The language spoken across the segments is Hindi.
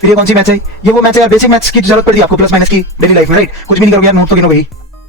फिर ये कौन सी मैथ्स है, ये वो मैथ्स है यार, बेसिक मैथ्स की जरूरत पड़ती है आपको प्लस माइनस की डेली लाइफ में, राइट। कुछ भी नहीं करोगे यार, नोट तो गिनोगे ही,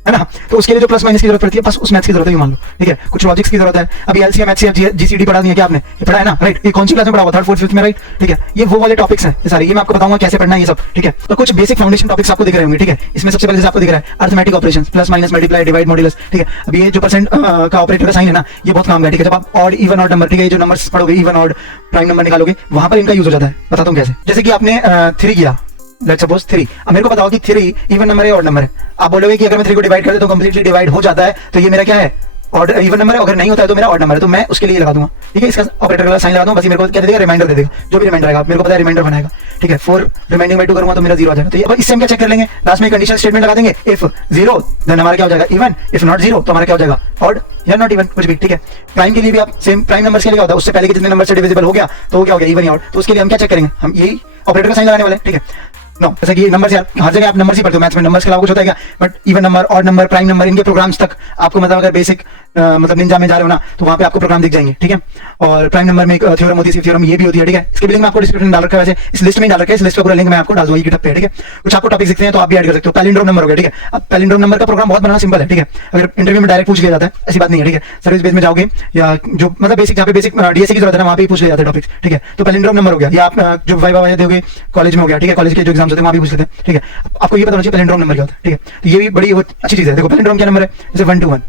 है ना। तो उसके लिए जो प्लस माइनस की जरूरत पड़ती है, बस उस मैथ्स की जरूरत है, मान लो, ठीक है। कुछ लॉजिक्स की जरूरत है, अभी एलसीएम एचसीएफ जीसीडी पढ़ा नहीं है क्या आपने, ये पढ़ा है ना, राइट। ये कौन सी क्लास में पढ़ा हुआ, थर्ड फोर्थ फिफ्थ में, राइट, ठीक है। ये वो वाले टॉपिक्स हैं ये सारे, ये मैं आपको बताऊंगा कैसे पढ़ना है ये सब, ठीक है। तो कुछ बेसिक फाउंडेशन टॉपिक्स आपको दिख रहे होंगे, ठीक है। इसमें सबसे पहले आपको दिख रहा है arithmetic operations, plus minus multiply divide modulus, ठीक है। अब ये जो परसेंट का ऑपरेटर का साइन है ना, ये बहुत काम का है, ठीक है। जब आप ऑड इवन ऑड नंबर, ठीक है, जो नंबर्स पढ़ोगे इवन ऑड प्राइम नंबर निकालोगे, वहां पर इनका यूज हो जाता है। बताता हूँ कैसे। जैसे कि आपने 3 किया, लेट्स सपोज 3, अब मेरे को बताओ कि 3 इवन नंबर है ऑड नंबर है। आप बोलोगे कि अगर मैं 3 को डिवाइड कर दे तो कंप्लीटली डिवाइड हो जाता है, तो ये मेरा क्या है, ऑड इवन नंबर है, अगर नहीं होता है तो मेरा ऑड नंबर है, तो मैं उसके लिए लगा दूंगा, ठीक है। इसका ऑपरेटर का साइन लगा दूंगा, बस मेरे को क्या दे देगा, रिमाइंडर दे देगा, जो भी रिमाइंडर आएगा मेरे को पता है रिमाइंडर बनाएगा, ठीक है। 4 रिमाइंडिंग बाय 2 करूंगा तो मेरा 0 आ जाएगा। तो ये इससे हम क्या चेक कर लेंगे, लास्ट में कंडीशनल स्टेटमेंट लगा देंगे, इफ 0 देन हमारा क्या हो जाएगा इवन, इफ नॉट 0 तो हमारा क्या हो जाएगा ऑड या नॉट इवन, कुछ भी, ठीक है। प्राइम के लिए भी आप सेम प्राइम नंबर के लिए होता है, उससे पहले के जितने नंबर से डिविजिबल हो गया तो वो क्या हो गया इवन या ऑड, तो उसके लिए हम क्या चेक करेंगे, हम यही ऑपरेटर का साइन लगाने वाले हैं, ठीक है। नो जैसे कि नंबर यार हर जगह आप नंबर ही पढ़ते हो, मैथ्स में नंबर्स के अलावा कुछ होता है क्या, but even number odd number prime number इनके प्रोग्राम्स तक आपको मतलब अगर बेसिक मतलब निंजा में जा रहे हो ना तो वहां पे आपको प्रोग्राम दिख जाएंगे, ठीक है। और प्राइम नंबर में एक थ्योरम होती है, थ्योरम ये भी होती है, ठीक है। इसके लिंक मैं आपको डिस्क्रिप्शन में डाल रखा है, वैसे इस लिस्ट में डाल रखा है, इस लिस्ट का पूरा लिंक मैं आपको डाल दूंगा गिटहब पे, ठीक है। कुछ आपको टॉपिक दिखते हैं तो आप भी ऐड कर सकते हो। पैलिंड्रोम नंबर हो गया, ठीक है। अब पैलिंड्रोम नंबर का प्रोग्राम बहुत बनाना सिंपल है, ठीक है। अगर इंटरव्यू में डायरेक्ट पूछ लिया जाता है ऐसी बात नहीं है, ठीक है। सर्विस बेस में जाओगे या जो मतलब बेसिक जहाँ पे बेसिक डीएससी की जरूरत है ना वहाँ पे पूछ लिया जाता है टॉपिक्स, ठीक है। तो पैलिंड्रोम नंबर हो गया, या आप जो वाइवा वाइवा दोगे कॉलेज में हो गया, ठीक है। कॉलेज के जो एग्जाम्स होते हैं वहाँ भी पूछ लेते हैं, ठीक है। आपको ये पता होना चाहिए पैलिंड्रोम नंबर क्या होता है, ठीक है। तो ये भी बड़ी अच्छी चीज है। देखो पैलिंड्रोम क्या नंबर है, जैसे 1 to 1,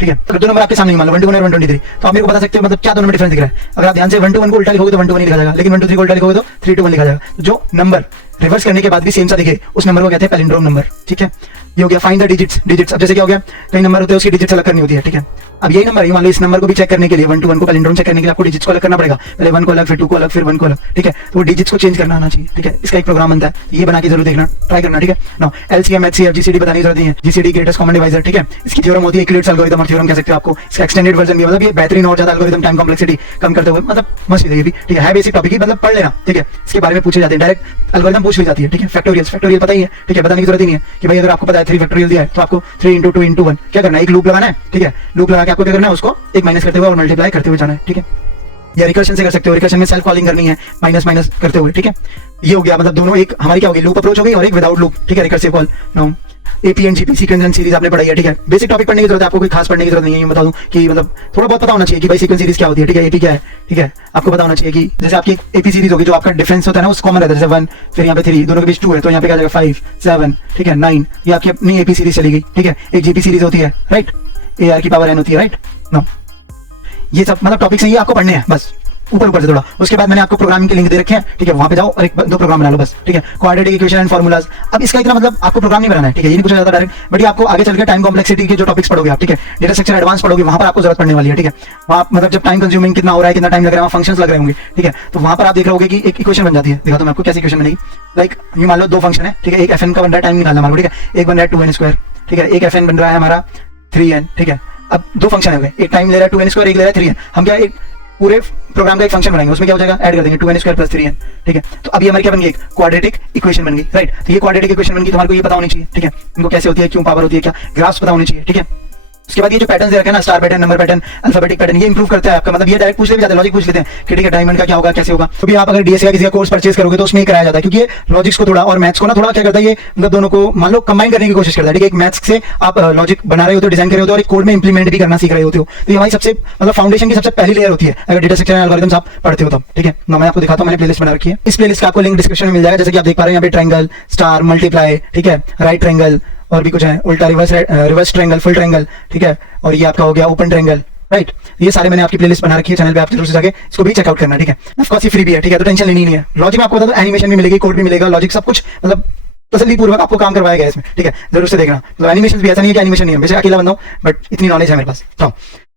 ठीक है। अगर दो नंबर आपके सामने मान लो 1 to 1 और 123, तो आप मेरे को बता सकते हो मतलब क्या दोनों में डिफरेंस दिख रहा है। अगर आप ध्यान से 1 to 1 को उल्टा लिखोगे तो 1 to 1 लिखा जाएगा, लेकिन 1 to 3 को उल्टा लिखोगे तो 3 to 1 लिखा जाएगा। तो जो नंबर रिवर्स करने के बाद भी सेम सा दिखे उस नंबर को कहते हैं पैलिंड्रोम नंबर, ठीक है। ये हो गया फाइंड द डिजिट्स। अब जैसे क्या हो गया, कई नंबर होते हैं उसकी डिजिट्स अलग करनी होती है, ठीक है। अब यही नंबर है, मान लो इस नंबर को भी चेक करने के लिए 1 to 1 को पैलिंड्रोम चेक करने के लिए आपको डिजिट्स को अलग करना पड़ेगा, पहले 1 को अलग, फिर 2 को अलग, फिर 1 को अलग, ठीक है। तो वो डिजिट्स को चेंज करना आना चाहिए, ठीक है। इसका एक प्रोग्राम बनता है, ये बना के जरूर देखना, ट्राई करना, ठीक है। नो एलसीएम एचसीएफ जीसीडी बताने की जरूरत नहीं है, जीसीडी ग्रेटेस्ट कॉमन डिवाइजर, ठीक है। इसकी थ्योरम होती है यूक्लिड्स एल्गोरिथम और थ्योरम कह सकते हो आपको। इसका एक्सटेंडेड वर्जन भी मतलब ये बेहतरीन और ज्यादा एल्गोरिथम टाइम कॉम्प्लेक्सिटी कम करते हुए, मतलब मस्त है ये भी, ठीक है बेसिक टॉपिक ही, मतलब पढ़ लेना, ठीक है। इसके बारे में पूछे जाते हैं, डायरेक्ट एल्गोरिथम पूछ ली जाती है, ठीक है। फैक्टोरियल पता ही है, ठीक है। बताने की जरूरत ही नहीं है कि भाई अगर आपको पता है 3 फैक्टोरियल दिया है तो आपको 3 into 2 into 1 क्या करना है, एक लूप लगाना है, ठीक है। लूप लगा के आपको क्या करना है, उसको एक माइनस करते हुए और मल्टीप्लाई करते हुए जाना है, ठीक है। या रिकर्शन से कर सकते हो, रिकर्शन में सेल्फ कॉलिंग करनी है माइनस माइनस करते हुए, ठीक है। ये हो गया मतलब दोनों, एक हमारी क्या होगी लूप अप्रोच हो गई और एक विदाउट लूप, ठीक है, recursive call. Now AP and GP sequence and series आपने पढ़ाई है, ठीक है। बेसिक टॉपिक पढ़ने की जरूरत है आपको, कोई खास पढ़ने की जरूरत नहीं है। ये बता दूं कि मतलब थोड़ा बहुत पता होना चाहिए कि भाई सीक्वेंस सीरीज क्या होती है, ठीक है। एपी क्या है, ठीक है। आपको पता होना चाहिए कि जैसे आपकी एपी सीरीज होगी जो आपका डिफरेंस होता है ना उस कॉमन रहता है, जैसे 1 फिर यहाँ पे 3 दोनों के बीच 2 है तो यहाँ पे क्या जाएगा 5 7, ठीक है 9, ये आपकी अपनी एपी सीरीज चली गई, ठीक है। एक जीपी सीरीज होती है, राइट, AR की पावर n होती है, राइट। नो ये सब मतलब टॉपिक्स हैं, ये आपको पढ़ने हैं बस ऊपर से थोड़ा। उसके बाद मैंने आपको प्रोग्रामिंग के लिंक दे रखे हैं, ठीक है। वहां पे जाओ और एक दो प्रोग्राम बना लो बस, ठीक है। Quadratic equation and formulas. अब इसका इतना मतलब आपको प्रोग्राम नहीं बनाना है, ठीक है। ये नहीं पूछा जाता डायरेक्ट, बट ये आपको आगे चल के टाइम कॉम्प्लेक्सिटी के जो टॉपिक्स पढ़ोगे आप, ठीक है। डेटा स्ट्रक्चर एडवांस पढ़ोगे, वहां पर आपको जरूरत पड़ने वाली है, ठीक है। वहां मतलब जब टाइम कंज्यूमिंग कितना हो रहा है, कितना टाइम लग रहा है, फंक्शंस लग रहे होंगे, ठीक है। तो वहां पर आप देख रहे होगे कि एक इक्वेशन बन जाती है। दिखाता हूं मैं आपको कैसी इक्वेशन बनेगी। लाइक ये मान लो 2 फंक्शन है, ठीक है। एक fn का बन रहा है, टाइम निकालना हमारा, ठीक है। एक बन रहा है 2n², ठीक है। एक fn बन रहा है हमारा 3n, ठीक है। अब 2 फंक्शन है, एक टाइम ले रहा है 2n², एक ले रहा है 3n। हम क्या एक पूरे प्रोग्राम का एक फंक्शन बनाएंगे, उसमें क्या हो जाएगा ऐड कर देंगे 2n² + 3n, ठीक है। तो अभी हमारी क्या बन गई, एक क्वाड्रेटिक इक्वेशन बन गई, राइट। तो ये क्वाड्रेटिक इक्वेशन बन गई, तुम्हारे को ये पता होनी चाहिए, ठीक है। इनको कैसे होती है, क्यों पावर होती है, क्या ग्राफ्स पता होने चाहिए, ठीक है। उसके बाद ये जो पैटर्न दे रखे हैं ना, star pattern, number pattern, alphabetic pattern, ये इंप्रूव करता है आपका मतलब ये डायरेक्ट पूछ ले भी जाते हैं, लॉजिक पूछ लेते हैं कि ठीक है डायमंड का क्या होगा, कैसे होगा। तो भी आप अगर डीएससी का किसी का कोर्स परचेज करोगे तो उसमें ही कराया जाता है, क्योंकि ये लॉजिक्स को थोड़ा और मैथ्स को ना थोड़ा क्या करता है, ये मतलब दोनों को मान लो कंबाइन करने की कोशिश करता है, ठीक है। एक मैथ्स से आप लॉजिक बना रहे होते हो, डिजाइन कर रहे होते हो और एक कोड में इंप्लीमेंट भी करना सीख रहे होते हो। तो ये हमारी सबसे मतलब फाउंडेशन की सबसे पहली लेयर होती है अगर डेटा स्ट्रक्चर एल्गोरिथम्स आप पढ़ते हो तब, ठीक है। मैं आपको दिखाता हूं, मैंने प्लेलिस्ट बना रखी है। इस प्लेलिस्ट का आपको लिंक डिस्क्रिप्शन में मिल जाएगा। जैसे कि आप देख पा रहे हैं यहाँ पे ट्रायंगल, स्टार, मल्टीप्लाई, ठीक है, राइट ट्रायंगल और भी कुछ है, उल्टा रिवर्स ट्रायंगल, फुल ट्रायंगल, ठीक है। और ये आपका हो गया ओपन ट्रायंगल, राइट। ये सारे मैंने आपकी प्लेलिस्ट बना रखी है चैनल पे, आप जरूर से जाके इसको भी चेकआउट करना, ठीक है। ऑफ कोर्स ये फ्री भी है, ठीक है, तो टेंशन लेनी नहीं है। लॉजिक में आपको बता दो एनिमेशन भी मिलेगी, कोड भी मिलेगा, लॉजिक सब कुछ मतलब तसल्ली पूर्वक आपको काम करवाया गया है इसमें, ठीक है। जरूर से देखना। तो एनिमेशन भी ऐसा नहीं है कि एनिमेशन नहीं है, वैसे अकेला बंदा हूं बट इतनी नॉलेज है मेरे पास, तो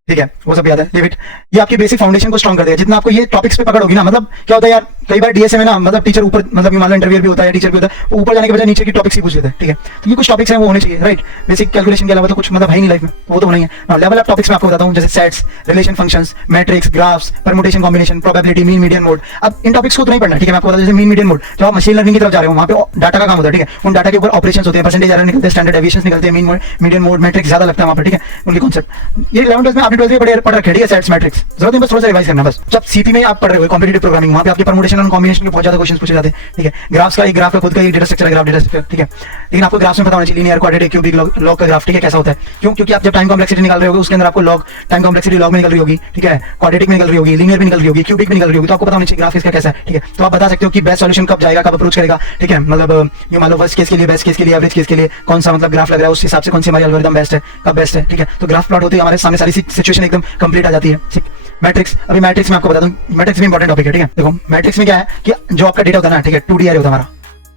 ठीक है वो सब याद है। लिमिट ये आपकी बेसिक फाउंडेशन को स्ट्रॉन्ग कर देगा। जितना आपको ये टॉपिक्स पे पकड़ होगी ना, मतलब क्या होता है यार कई बार डीएसए में ना मतलब टीचर ऊपर मतलब मान लो इंटरव्यू भी होता है, टीचर भी होता है, वो ऊपर जाने के बजाय नीचे की टॉपिक्स ही पूछ लेते हैं, ठीक है। तो ये कुछ टॉपिक्स हैं वो होने चाहिए, राइट। बेसिक कैलकुलेशन के अलावा तो कुछ मतलब है नहीं लाइफ में, वो तो होना ही है। लेवल अप टॉपिक्स में आपको बताता हूँ, जैसे sets, relation functions, matrix, graphs, permutation, combination, probability, mean median mode. अब इन टॉपिक्स को तो नहीं पढ़ना, ठीक है। मैं आपको बता दूं जैसे मीन मीडियन मोड, जब आप मशीन लर्निंग की तरफ जा रहे हो वहां पे डाटा का काम होता है, ठीक है। उन डाटा के ऊपर ऑपरेशंस होते हैं, परसेंटेज एरर निकलते हैं, स्टैंडर्ड डेविएशंस निकलते हैं, मीन मीडियन मोड, मैट्रिक्स ज्यादा लगता है वहां पर, ठीक है, उनके कॉन्सेप्ट। ये 11th में आपने आपने 12th में पढ़ रखे है सेट्स मैट्रिक्स, जरूरत नहीं बस थोड़ा सा रिवाइज करना बस। जब सीपी में आप पढ़ रहे हो कॉम्पिटिटिव प्रोग्रामिंग, वहां पे आपके परमुटेशन और कॉम्बिनेशन के बहुत ज्यादा क्वेश्चन पूछे जाते हैं, ठीक है। ग्राफ्स का एक ग्राफ का खुद का एक डेटा स्ट्रक्चर है, ग्राफ डेटा स्ट्रक्चर, ठीक है। लेकिन आपको ग्राफ्स में पता होना चाहिए लीनियर, क्वाड्रेटिक, क्यूबिक, लॉग का ग्राफ, ठीक है, कैसा होता है। क्यों? क्योंकि आप जब टाइम कॉम्प्लेक्सिटी निकाल रहे होगे उसके अंदर आपको लॉग टाइम कॉम्प्लेक्सिटी लॉग में निकल रही होगी, ठीक है, क्वाड्रेटिक में निकल रही होगी, लीनियर में निकल रही होगी, क्यूबिक में निकल रही होगी, तो आपको पता होना चाहिए ग्राफ इसका कैसा है, ठीक है। तो आप बता सकते हो कि बेस्ट सॉल्यूशन कब जाएगा, कब अप्रोच करेगा, ठीक है। मतलब ये मान लो फर्स्ट केस के लिए, बेस्ट केस के लिए, एवरेज केस के लिए कौन सा मतलब ग्राफ लग रहा है, उस हिसाब से कौन सी हमारी एल्गोरिथम बेस्ट है, कब बेस्ट है, ठीक है। तो ग्राफ प्लॉट होते ही हमारे सामने सारी सिचुएशन एकदम कंप्लीट आ जाती है, ठीक। मैट्रिक्स, अभी मैट्रिक्स में आपको बता दूं, मैट्रिक्स भी इंपॉर्टेंट टॉपिक है, ठीक है। देखो मैट्रिक्स में क्या है कि जो आपका डेटा होता है ना, ठीक है, 2D एरे होता है हमारा,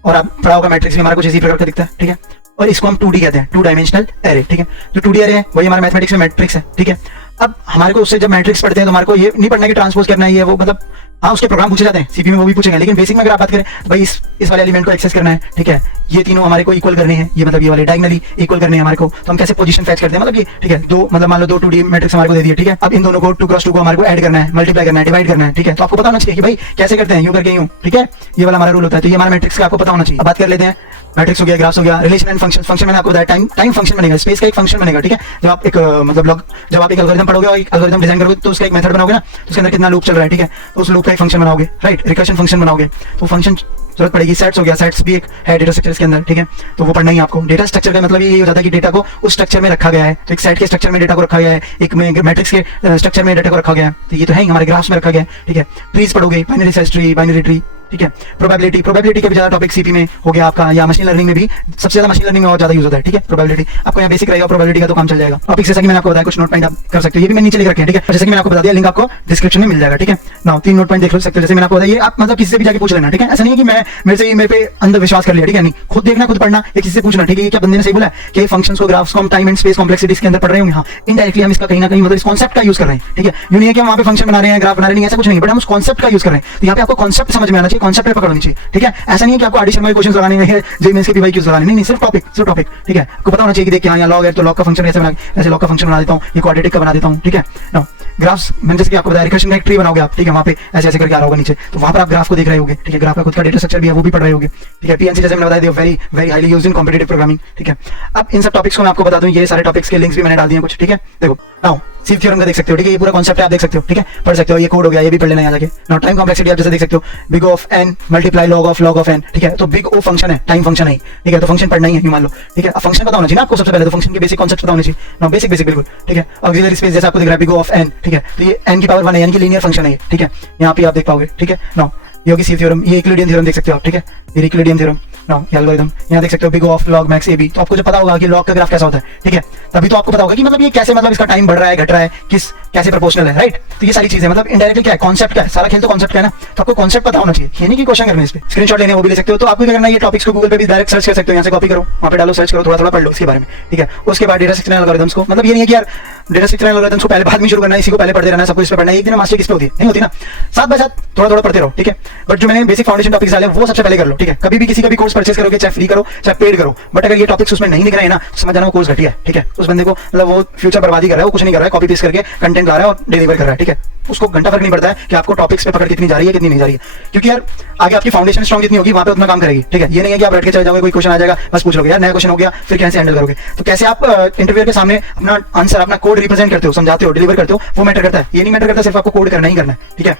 और आप पढ़ा होगा मैट्रिक्स में हमारा कुछ इसी प्रकार का दिखता है, ठीक है। और इसको हम 2D कहते हैं, 2 डायमेंशनल एरे, ठीक है। जो 2D एरे है वही हमारा मैथमेटिक्स में मैट्रिक्स है, ठीक है। अब हमारे को उससे जब मैट्रिक्स पढ़ते हैं तो हमारे को ये नहीं पढ़ना कि ट्रांसपोज करना है, ये वो मतलब हाँ उसके प्रोग्राम पूछे जाते हैं सीपी में, वो भी पूछेंगे, लेकिन बेसिक में अगर आप बात करें भाई इस वाले एलिमेंट को एक्सेस करना है, ठीक है, ये तीनों हमारे को इक्वल करने हैं, ये मतलब ये वाले डायगोनली इक्वल करने हैं हमारे को, तो हम कैसे पोजीशन फैच करते हैं, मतलब ये, ठीक है, दो मतलब मान लो 2 2D मैट्रिक्स हमारे को दे दिए, ठीक है। अब इन दोनों को 2 क्रॉस 2 को हमारे को ऐड करना है, मल्टीप्लाई करना है, डिवाइड करना है, ठीक है। तो आपको पता होना चाहिए कि भाई कैसे करते हैं, यूं करके यूं, ठीक है, ये वाला हमारा रूल होता है। तो ये हमारा मैट्रिक्स का आपको पता होना चाहिए। अब बात कर लेते हैं मैट्रिक्स हो गया, ग्राफ्स हो गया, रिलेशन एंड फंक्शन। फंक्शन मैंने आपको बताया टाइम फंक्शन बनेगा, स्पेस का एक फंक्शन बनेगा, ठीक है। जब आप एक मतलब जब आप एक एल्गोरिथम पढ़ोगे और एक एल्गोरिथम डिजाइन करोगे तो उसका एक मेथड बनाओगे ना, तो उसके अंदर कितना लूप चल रहा है, ठीक है, तो उस लूप का एक फंक्शन बनाओगे, राइट, रिकर्शन फंक्शन बनाओगे, तो फंक्शन जरूरत पड़ेगी। सेट्स हो गया, सेट्स भी एक है डेटा स्ट्रक्चर के अंदर, ठीक है, तो वो पढ़ना ही आपको। डेटा स्ट्रक्चर का मतलब ये हो जाता है कि डेटा को उस स्ट्रक्चर में रखा गया है, तो एक सेट के स्ट्रक्चर में डेटा को रखा गया है, एक में मैट्रिक्स के स्ट्रक्चर में डेटा को रखा गया है, तो ये तो है ही हमारे ग्राफ्स में रखा गया है, ठीक है। ट्रीज पढ़ोगे, binary search tree, binary tree, ठीक है। प्रोबेबिलिटी का भी ज्यादा टॉपिक सीपी में हो गया आपका, या मशीन लर्निंग में भी सबसे ज्यादा मशीन लर्निंग में और ज्यादा यूज होता है, ठीक है। प्रोबेबिलिटी आपको यहाँ बेसिक रहेगा, प्रोबेबिलिटी का तो काम चल जाएगा। टॉपिक जैसा कि मैंने आपको बताया, कुछ नोट पॉइंट आप कर सकते हो, ये भी मैं नीचे लिख रखे हैं, ठीक है। जैसे कि मैंने आपको बता दिया, लिंक आपको डिस्क्रिप्शन में मिल जाएगा, ठीक है ना। 3 नोट पॉइंट देख सकते हो, जैसे मैंने आपको बताया, ये आप मतलब किसी से भी जाके पूछ लेना, ठीक है। ऐसा नहीं है कि मैं मेरे पे अंदर विश्वास कर लिया, ठीक है, नहीं, खुद देखना, खुद पढ़ना, या किसी से पूछना, ठीक है, ये क्या बंदे ने सही बोला है कि फंक्शंस को, ग्राफ्स को हम टाइम एंड स्पेस कॉम्प्लेक्सिटीज के अंदर पढ़ रहे होंगे, हाँ इनडायरेक्टली हम इसका कहीं ना कहीं मतलब इस कॉन्सेप्ट का यूज कर रहे हैं, ठीक है। यूं नहीं है कि हम वहां पे फंक्शन बना रहे हैं, ग्राफ बना रहे हैं, ऐसा कुछ नहीं, बट हम उस कॉन्सेप्ट का यूज कर रहे हैं। तो यहाँ पे आपको कॉन्सेप्ट समझ में आना चाहिए, कॉन्सेप्ट पे पकड़नी चाहिए, ठीक है। ऐसा नहीं है कि आपको एडिशन में क्वेश्चन लगाने हैं, जेई मेंस के भी भाई क्यों लगाने, नहीं, सिर्फ टॉपिक, ठीक है। आपको पता होना चाहिए कि देखिए यहाँ लॉग है तो लॉग का फंक्शन कैसे बना, ऐसे लॉग का फंक्शन बना देता हूँ, ये क्वाड्रेटिक का बना देता हूँ, ठीक है ना। ग्राफ्स मैंने जैसे कि आपको बताया, रिकर्शन का एक ट्री बनाओगे आप, ठीक है, वहाँ पे ऐसे ऐसे करके आ रहा होगा नीचे, तो वहाँ पर आप ग्राफ को देख रहे होगे, ठीक है। ग्राफ का खुद का डेटा स्ट्रक्चर भी है, वो भी पढ़ रहे होगे, ठीक है। पीएनसी जैसे मैंने बताया, very very highly used in competitive programming, ठीक है। अब इन सब टॉपिक्स को मैं आपको बता दूं, ये सारे टॉपिक्स के लिंक्स भी मैंने डाल दिए कुछ, ठीक है। देखो नाउ सीप थ्योरम का देख सकते हो, ठीक है, ये पूरा कॉन्सेप्ट आप देख सकते हो, ठीक है, पढ़ सकते हो, ये कोड हो गया, ये भी पढ़ लेना यहाँ जाके। नाउ टाइम कॉम्प्लेक्सिटी आप जैसे देख सकते हो, big of N multiply log of N, ठीक है। तो बिग ओ फंक्शन है, टाइम फंक्शन है, ठीक है, तो फंक्शन पढ़ना ही है, मान लो, ठीक है। अब फंक्शन पता होना चाहिए ना आपको सबसे पहले, तो फंक्शन के बेसिक कॉन्सेप्ट पता होना चाहिए ना, बेसिक बिल्कुल, ठीक है। ऑक्सिलरी स्पेस जैसे आपको दिख रहा है, बिग ऑफ एन, ठीक है, तो ये एन की पावर 1 है, यानी कि लीनियर फंक्शन है, ठीक है, यहाँ पे आप देख पाओगे, ठीक है। नाउ ये होगी सीप थ्योरम, ये यूक्लिडियन थ्योरम देख सकते हो आप, ठीक है, ये यूक्लिडियन थ्योरम। नाउ ये एल्गोरिथम यहाँ देख सकते हो, big of log max A B, तो आपको जो पता होगा कि लॉग का ग्राफ कैसा होता है, ठीक है, तभी तो आपको पता होगा कि मतलब ये कैसे, मतलब इसका टाइम बढ़ रहा है, घट रहा है, कैसे प्रोपोर्शनल है, राइट। तो ये सारी चीजें मतलब इनडायरेक्टली क्या है, कॉन्सेप्ट क्या है, सारा खेल तो कॉन्सेप्ट का है ना, तो आपको कॉन्सेप्ट पता होना चाहिए, ये नहीं कि क्वेश्चन करने इस पे स्क्रीनशॉट लेने वो भी ले सकते हो। तो आपको क्या करना है, ये टॉपिक्स को गूगल पे भी डायरेक्ट सर्च कर सकते हो, यहाँ से कॉपी करो, वहाँ पे डालो, सर्च करो, थोड़ा थोड़ा पढ़ लो इसके बारे में, ठीक है। उसके बाद डेटा स्ट्रक्चर एल्गोरिथम्स को, मतलब ये नहीं है कि यार डेटा स्ट्रक्चर एल्गोरिथम्स को पहले बाद में शुरू करना है, इसी को पहले पढ़ते रहना, सब कुछ इस पे पढ़ना है, एक दिन मास्टर किस पे होती है, नहीं होती ना, साथ बाय साथ थोड़ा थोड़ा पढ़ते रहो, ठीक है। बट जो मैंने बेसिक फाउंडेशन टॉपिक्स डाले वो सबसे पहले कर लो, ठीक है। कभी भी किसी का भी कोर्स परचेस करोगे, चाहे फ्री करो चाहे पेड करो, बट अगर ये टॉपिक्स उसमें नहीं दिख रहे हैं ना, समझ जाना वो कोर्स घटिया है, ठीक है। उस बंदे को मतलब वो फ्यूचर बर्बादी कर रहा है, वो कुछ नहीं कर रहा है, कॉपी पेस्ट करके कंटेंट ला रहा है और डिलीवर कर रहा है, ठीक है। उसको घंटा फर्क नहीं पड़ता है कि आपको टॉपिक्स पे पकड़ कितनी जा रही है, कितनी नहीं जा रही है, क्योंकि यार आगे आपकी फाउंडेशन स्ट्रॉन्ग जितनी होगी वहां पे उतना काम करेगी, ठीक है। ये नहीं है कि आप बैठ के चले जाओगे, कोई क्वेश्चन आ जाएगा बस पूछ लोगे, यार नया क्वेश्चन हो गया फिर कैसे हैंडल करोगे, तो कैसे आप इंटरव्यू के सामने अपना आंसर, अपना कोड रिप्रेजेंट करते हो, समझाते हो, डिलीवर करते हो, वो मैटर करता है। ये नहीं मैटर करता सिर्फ आपको कोड करना ही करना है, ठीक है।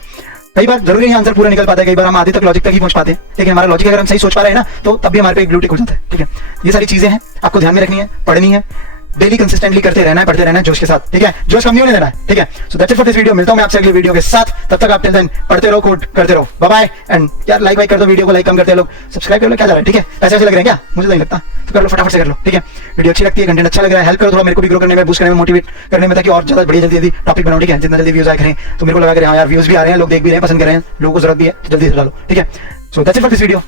कई बार जरूरी नहीं आंसर पूरा निकल पाता है, कई बार हम आधे तक लॉजिक तक ही पहुंच पाते हैं, लेकिन हमारा लॉजिक अगर हम सही सोच पा रहे हैं ना, तो तब भी हमारे पे एक ब्लू टिक हो जाता है, ठीक है। ये सारी चीजें हैं, आपको ध्यान में रखनी है, पढ़नी है, डेली कंसिस्टेंटली करते रहना है, पढ़ते रहना है जोश के साथ, ठीक है। जोश कम नहीं होने देना है, ठीक है। So that's it for this video, मिलता हूं मैं आपसे अगले वीडियो के साथ, तब तक आप टिल देन पढ़ते रहो, कोड करते रहो, बाय बाय। एंड यार लाइक कर दो वीडियो को, लाइक कम करते हैं लोग, सब्सक्राइब कर लो, क्या जा रहा है, ठीक है। पैसे लग रहे हैं क्या, मुझे तो नहीं लगता, तो कर लो, फटाफट से कर लो, ठीक है। वीडियो अच्छी लगती है, कंटेंट अच्छा लग रहा है, हेल्प करो थोड़ा मेरे को भी ग्रो करने में, बूस्ट करने में, मोटिवेट करने में, ताकि और ज्यादा बढ़िया जल्दी टॉपिक बनाओ, ठीक है। जितना जल्दी व्यूज आए करें, तो मेरे को लगा कि हाँ यार व्यूज भी आ रहे हैं, लोग देख भी रहे हैं, पसंद कर रहे हैं, लोगों को जरूरत भी है, तो जल्दी से डालो, ठीक है। So that's it for this video.